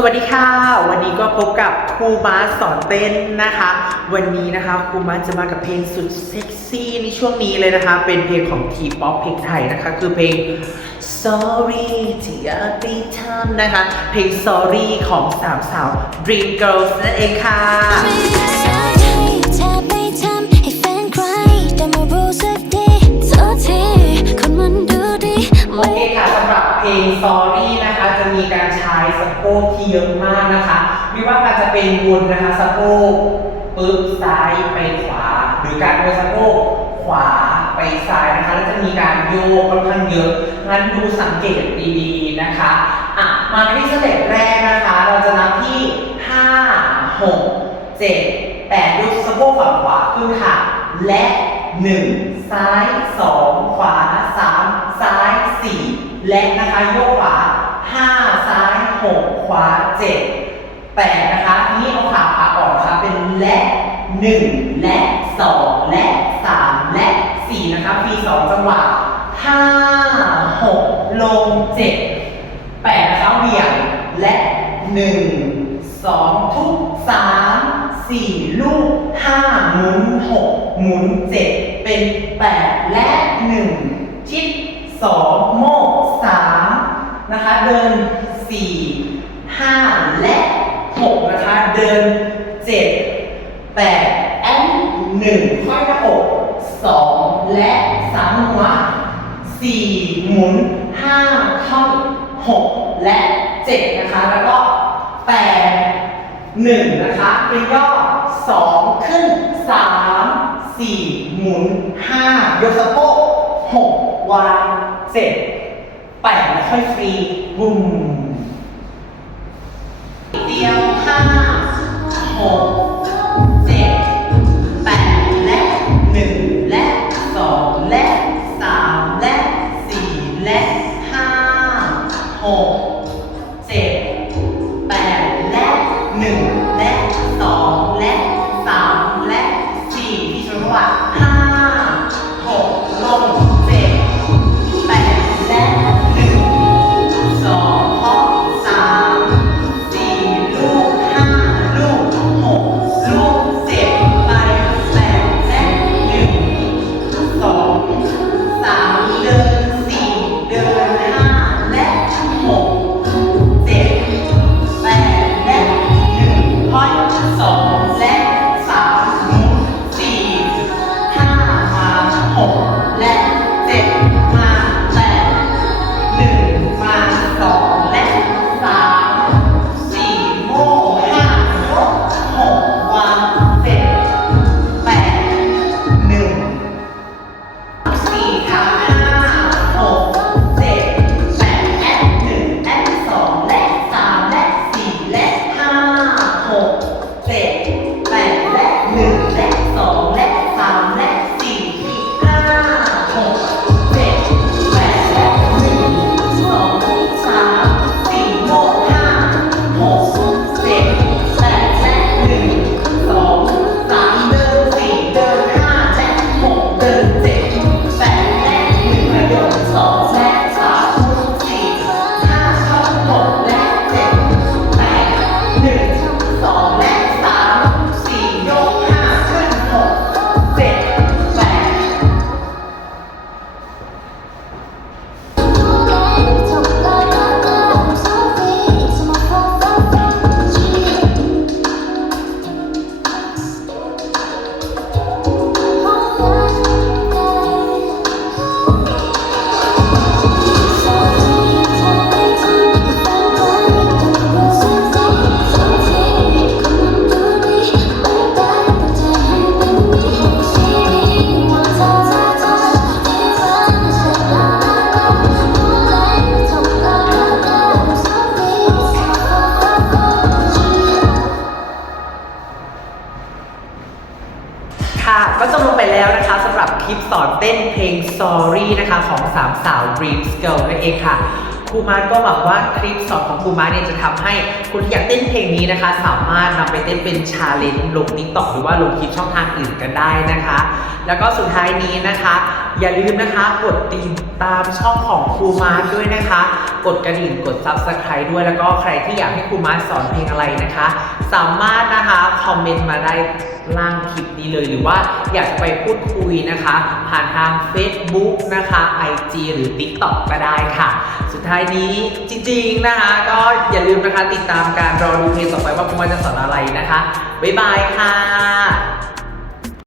สวัสดีค่ะ วันนี้ก็พบกับครูมาสอนเต้นนะคะ วันนี้นะคะครูมาจะมากับเพลงสุดเซ็กซี่ในช่วงนี้เลยนะคะ เป็นเพลงของทีป๊อปเพลงไทยนะคะ คือเพลง Sorry ที่อยากไปทำนะคะ เพลง Sorry ของสามสาว Dream Girls นั่นเองค่ะ การใช้สะโพกที่เยอะมากนะคะ ไม่ว่าการจะเป็นวนนะคะสะโพกปึ๊บซ้ายไปขวา หรือการเป็นสะโพกขวาไปซ้ายนะคะแล้วจะมีการโยกค่อนข้างเยอะงั้นดูสังเกตดีๆนะคะอะมาที่สเต็ปแรกนะคะ เราจะนับที่ 5 6 7 8ยกสะโพกฝั่งขวาขึ้นค่ะ และ 1 ซ้าย 2 ขวา 3 ซ้าย 4 และนะคะโยกขวา 5 ซ้าย 6 ขวา 7 8 นะคะทีนี้เอาขาขาออกนะคะเป็นและ 1 และ 2 และ 3 และ 4 นะคะฟรี2จังหวะ 5 6 ลง 7 8 นะคะเหวี่ยง และ 1 2 ทุก 3 4 ลูก 5 หมุน 6 หมุน 7 เป็น 8 และ 1 ชิด 2 โมก 3 นะคะ เดิน 4 5 และ 6 นะคะ เดิน 7 8 แอน1ค่อยหน้าอก 2 และ 3 หัว 4 หมุน5เข้า6และ 7 นะคะ แล้วก็ 8 1 นะคะเป็นย่อ 2 ขึ้น 3 4 หมุน 5 ยกสะโพก6วาง7 แปะแล้วค่อยฟรีบุ้ม คลิปสอนเต้นเพลง Sorry นะคะของสามสาว Dreams Girl นั่นเองค่ะ ครูมาร์ก็หวังว่าคลิปสอนของครูมาร์ทเนี่ยจะทำให้คุณที่อยากเต้นเพลงนี้นะคะ สามารถนำไปเต้นเป็นชาเลนจ์ลง TikTok หรือว่าลงคลิปช่องทางอื่นกันได้นะคะ แล้วก็สุดท้ายนี้นะคะ อย่าลืมนะคะกดติดตามช่องของครูมาร์ด้วยนะคะ กดกระดิ่งกด Subscribe ด้วยแล้วก็ใครที่อยากให้ครูมาร์สอนเพลงอะไรนะคะ สามารถนะคะคอมเมนต์มาได้ล่างคลิปนี้เลยหรือว่าอยากจะไปพูดคุยนะคะ ผ่านทาง Facebook นะคะ IG หรือ TikTok ก็ได้ค่ะ ท้ายนี้จริง ๆนะคะ ก็อย่าลืมนะคะติดตามการรอดูเพลงต่อไปว่าคุณมาจะสอนอะไรนะคะ บ๊ายบายค่ะ